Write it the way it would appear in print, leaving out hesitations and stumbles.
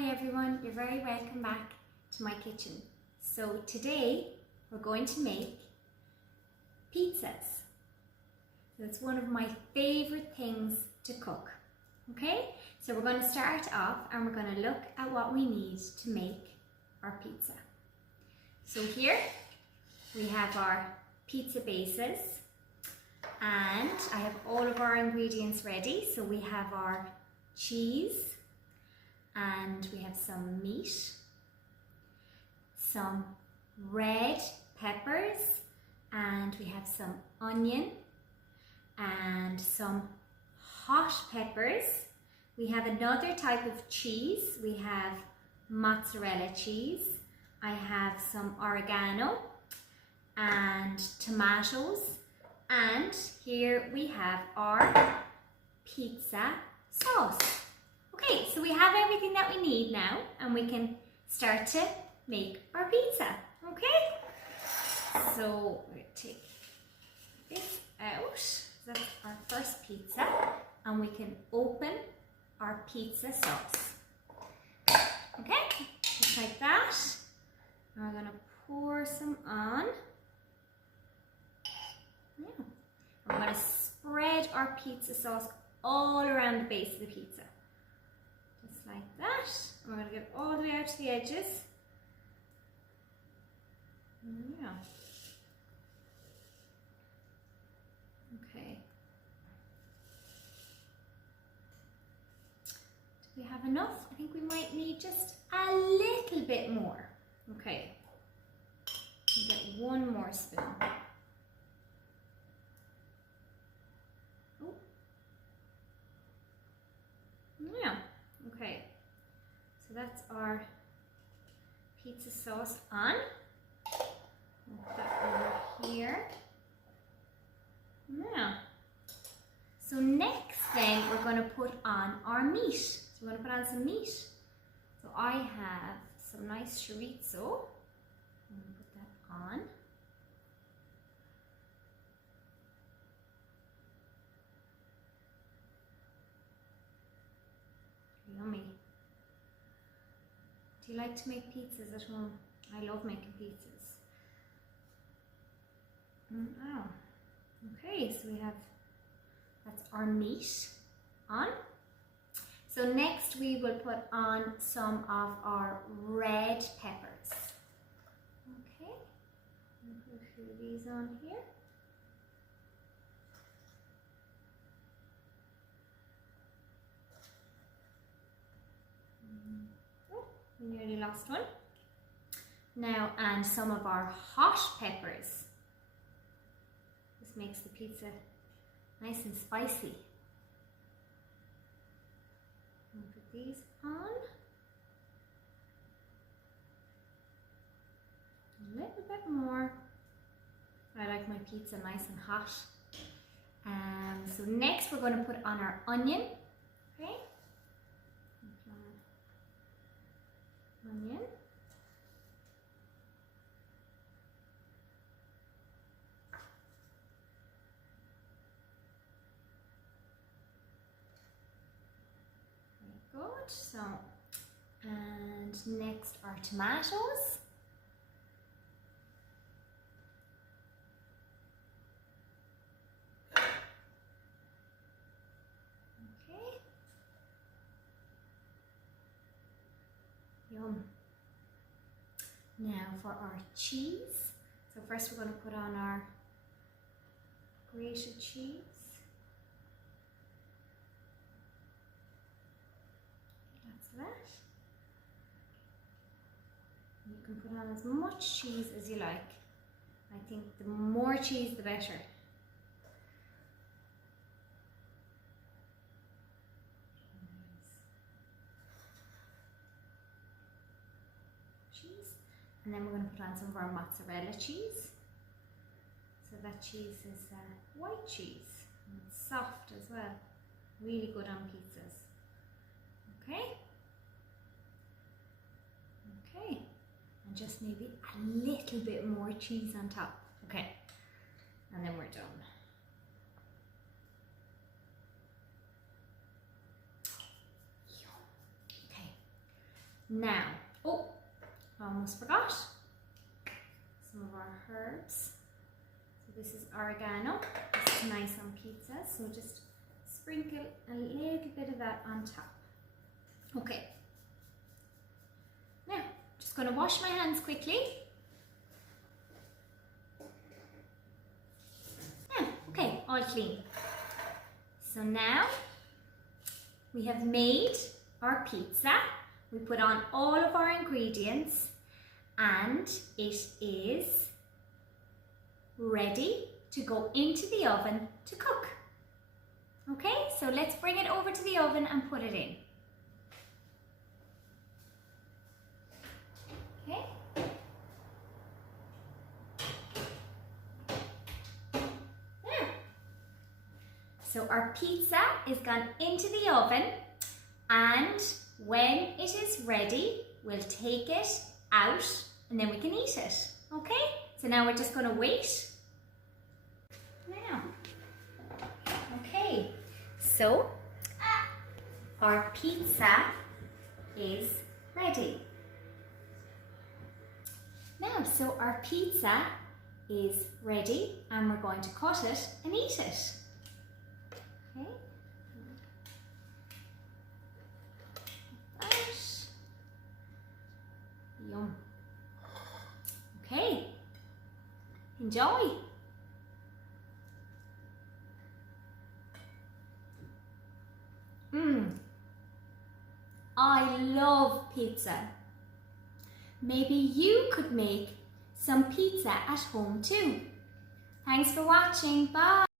Hi everyone, you're very welcome back to my kitchen. So today we're going to make pizzas. That's one of my favorite things to cook. Okay, so we're going to start off and we're going to look at what we need to make our pizza. So here we have our pizza bases and I have all of our ingredients ready. So we have our cheese, and we have some meat, some red peppers, and we have some onion and some hot peppers. We have another type of cheese. We have mozzarella cheese. I have some oregano and tomatoes, and here we have our pizza sauce. Okay, so we have everything that we need now and we can start to make our pizza, okay? So we're going to take this out. That's our first pizza, and we can open our pizza sauce. Okay, just like that. And we're going to pour some on. Yeah. And we're going to spread our pizza sauce all around the base of the pizza. Just like that. And we're going to get all the way out to the edges. Yeah. Okay. Do we have enough? I think we might need just a little bit more. Okay. We'll get one more spoon. Oh. Yeah. Okay. So that's our pizza sauce on. Put that over here. Yeah. So next then we're going to put on our meat. So we're going to put on some meat. So I have some nice chorizo. I'm going to put that on. Yummy. Do you like to make pizzas at home? I love making pizzas. Oh. Okay, so we have, that's our meat on. So next we will put on some of our red peppers. Okay, I'll put a few of these on here. Oh, we nearly lost one. Now, and some of our hot peppers. This makes the pizza nice and spicy. I'll put these on. A little bit more. I like my pizza nice and hot. So next we're going to put on our onion. Okay. Onion. Very good. So, and next are tomatoes. Okay. Yum. Now for our cheese. So first we're going to put on our grated cheese. That's that. You can put on as much cheese as you like. I think the more cheese the better. Cheese. And then we're going to put on some of our mozzarella cheese. So that cheese is white cheese, and it's soft as well. Really good on pizzas. Okay. Okay. And just maybe a little bit more cheese on top. Okay. And then we're done. Now, oh, I almost forgot some of our herbs. So this is oregano. This is nice on pizza, so just sprinkle a little bit of that on top. Okay. Now, just going to wash my hands quickly. Okay, all clean. So now we have made our pizza. We put on all of our ingredients and it is ready to go into the oven to cook. Okay, so let's bring it over to the oven and put it in. Okay. So our pizza is gone into the oven, and when it is ready, we'll take it out and then we can eat it. Okay? So now we're just going to wait. Now, okay, so our pizza is ready. Now, so our pizza is ready and we're going to cut it and eat it. Okay. Yum. Okay. Enjoy. I love pizza. Maybe you could make some pizza at home too. Thanks for watching. Bye.